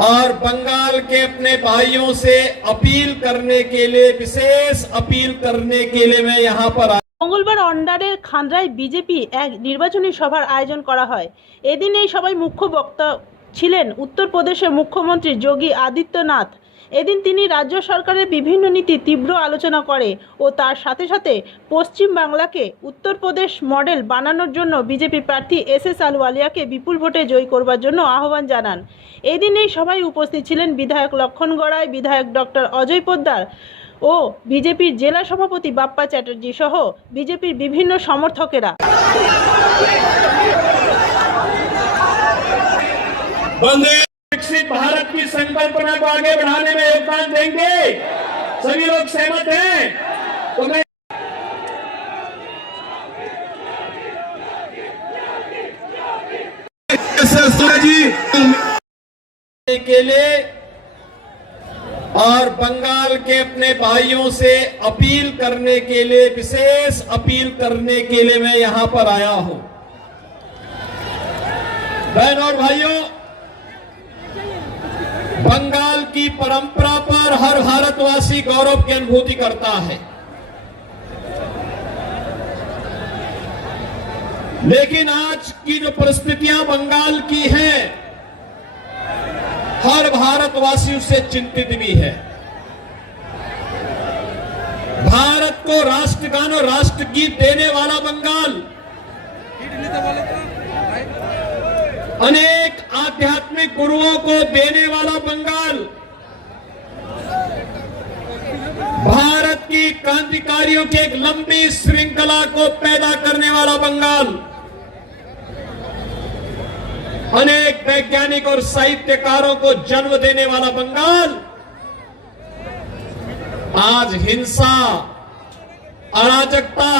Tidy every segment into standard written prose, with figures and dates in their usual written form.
और बंगाल के अपने भाइयों से अपील करने के लिए, विशेष अपील करने के लिए मैं यहाँ पर आया। মঙ্গলবার অন্ডারের খান্দ্রায় বিজেপি এক নির্বাচনী সভার আয়োজন করা হয়। এদিন এই সভায় মুখ্য বক্তা ছিলেন উত্তরপ্রদেশের মুখ্যমন্ত্রী যোগী আদিত্যনাথ। এদিন তিনি রাজ্য সরকারের বিভিন্ন নীতি তীব্র আলোচনা করে ও তার সাথে সাথে পশ্চিম বাংলাকে উত্তরপ্রদেশ মডেল বানানোর জন্য বিজেপি প্রার্থী এস আলওয়ালিয়াকে বিপুল ভোটে জয়ী করবার জন্য আহ্বান জানান। এদিন এই সভায় উপস্থিত ছিলেন বিধায়ক লক্ষণ গড়াই, বিধায়ক ডক্টর অজয় পোদ্দার ও বিজেপির জেলা সভাপতি বাপ্পা চ্যাটার্জি সহ বিজেপির বিভিন্ন সমর্থকেরা। विकसित भारत की संकल्पना को आगे बढ़ाने में योगदान देंगे, सभी लोग सहमत हैं तो मैं के लिए और बंगाल के अपने भाइयों से अपील करने के लिए, विशेष अपील करने के लिए मैं यहां पर आया हूं। बहन और भाइयों, बंगाल की परंपरा पर हर भारतवासी गौरव की अनुभूति करता है, लेकिन आज की जो परिस्थितियां बंगाल की हैं, हर भारतवासी उससे चिंतित भी है। भारत को राष्ट्रगान और राष्ट्रगीत देने वाला बंगाल, अनेक आध्यात्मिक गुरुओं को देने वाला बंगाल, भारत की क्रांतिकारियों की एक लंबी श्रृंखला को पैदा करने वाला बंगाल, अनेक वैज्ञानिक और साहित्यकारों को जन्म देने वाला बंगाल आज हिंसा, अराजकता,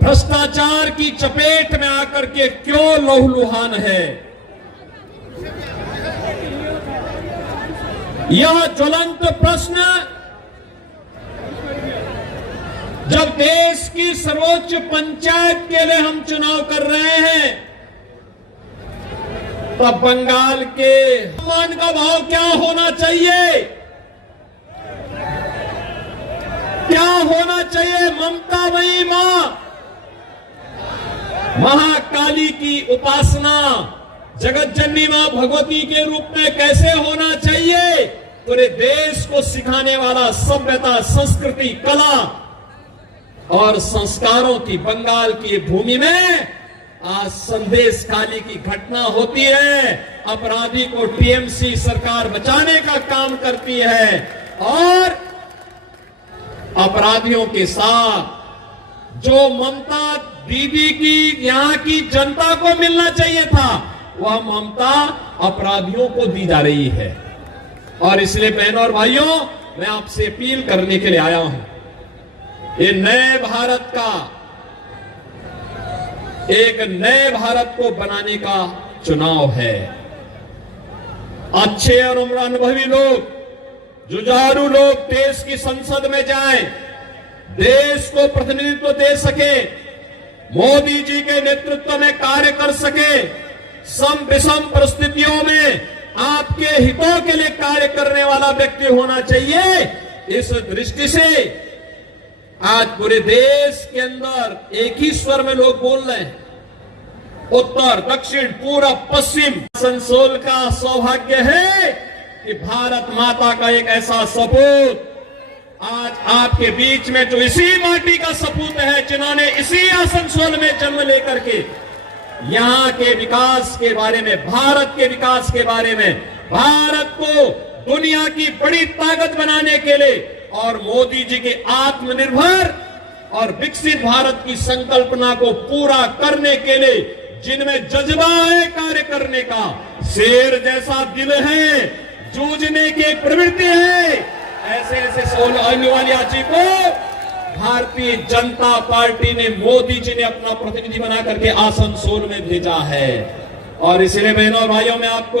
भ्रष्टाचार की चपेट में आकर के क्यों लहूलुहान है? यह ज्वलंत प्रश्न जब देश की सर्वोच्च पंचायत के लिए हम चुनाव कर रहे हैं, तब बंगाल के सम्मान का भाव क्या होना चाहिए? क्या होना चाहिए? ममता मई मां महाकाली की उपासना जगत जननी मां भगवती के रूप में कैसे होना चाहिए? पूरे देश को सिखाने वाला सभ्यता, संस्कृति, कला और संस्कारों की बंगाल की भूमि में आज संदेश काली की घटना होती है। अपराधी को टीएमसी सरकार बचाने का काम करती है और अपराधियों के साथ जो ममता दीदी की यहां की जनता को मिलना चाहिए था, वह ममता अपराधियों को दी जा रही है। और इसलिए बहनों और भाइयों, मैं आपसे अपील करने के लिए आया हूं। ये नए भारत का, एक नए भारत को बनाने का चुनाव है। अच्छे और अनुभवी लोग, जुझारू लोग देश की संसद में जाएं, देश को प्रतिनिधित्व दे सके, मोदी जी के नेतृत्व में कार्य कर सके, सम विषम परिस्थितियों में आपके हितों के लिए कार्य करने वाला व्यक्ति होना चाहिए। इस दृष्टि से आज पूरे देश के अंदर एक ही स्वर में लोग बोल रहे हैं, उत्तर, दक्षिण, पूर्व, पश्चिम। आसनसोल का सौभाग्य है कि भारत माता का एक ऐसा सपूत आज आपके बीच में, जो इसी माटी का सपूत है, जिन्होंने इसी आसनसोल में जन्म लेकर के यहां के विकास के बारे में, भारत के विकास के बारे में, भारत को दुनिया की बड़ी ताकत बनाने के लिए और मोदी जी के आत्मनिर्भर और विकसित भारत की संकल्पना को पूरा करने के लिए जिनमें जज्बा है कार्य करने का, शेर जैसा दिल है, जूझने की प्रवृत्ति है, ऐसे ऐसे अहलूवालिया जी को भारतीय जनता पार्टी ने, मोदी जी ने अपना प्रतिनिधि बना करके आसनसोल में भेजा है। और इसलिए बहनों और भाइयों, मैं आपको